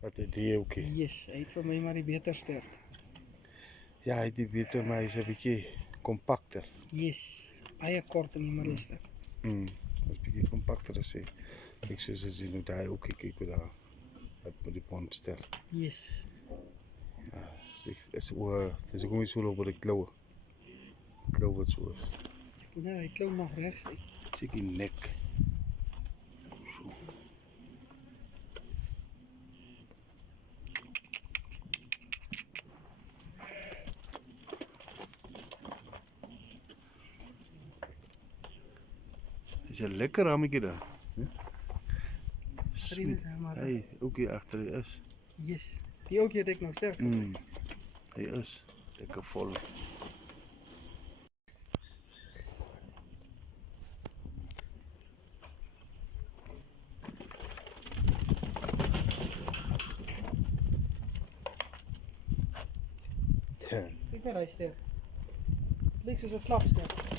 Wat het die ook? Yes, hy het vir my maar die beter stert. Ja, hy het die beter, maar hy's 'n bietjie kompakter. Yes, baie kort in die middelstuk. Hy's bietjie kompakter as hy. Kyk soos as jy nou daai ook kyk hoe daar met die monster. Yes. Is dis ook nie so loop oor die kloue. Klou wat so is. Nee, hy klou nog regs. Check die nek. So. Is 'n lekker rammetjie daar. Sweet. Hey, ook hier agter hy is. Yes. Die ook het ek nog sterk. Hy is lekker vol. Kyk maar hy sterk. Het lyk soos 'n klapster.